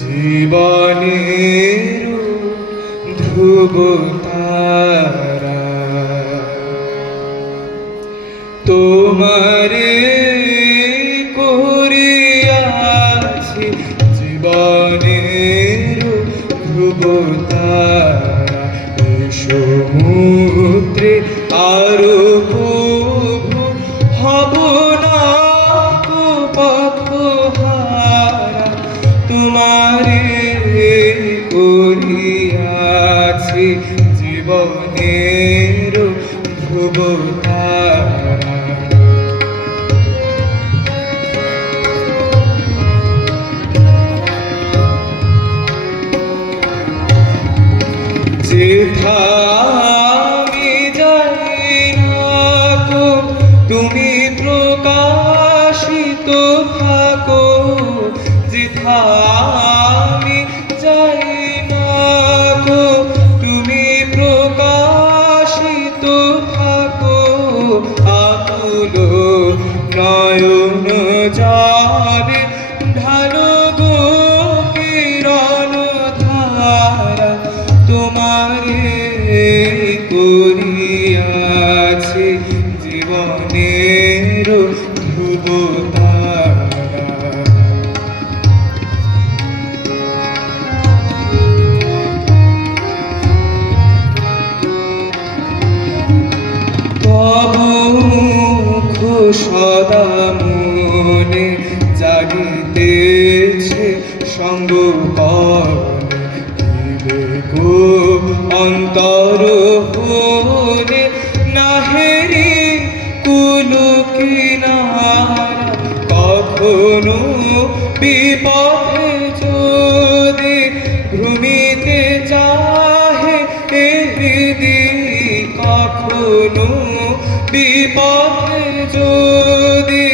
জীবনের ধ্রুব তারা। তোমার করিয়াছি জীবনের ধ্রুব তারা। সমুদ্রে আরও যেথামি যাই না গো, তুমি প্রকাশিত থাকো। যেথামি যাই না নয়ন যাবে ঢালো গো কিরণ ধারা তোমারে করিয়াছে জীবনের মনে জাগিতেছে সঙ্গ গো অন্তর হলে নাহেরি কুলো কিনারা। কখনো বিপথে যদি ভ্রমিতে চাহে এ হৃদি, কখনো বিপথে যদি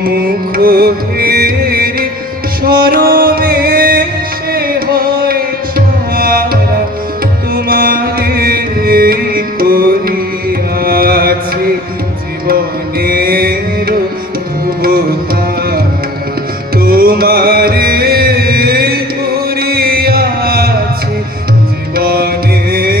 মুখ ফেরে স্মরণে সে হয় তোমারে করিয়াছে জীবনের করিয়াছে জীবনের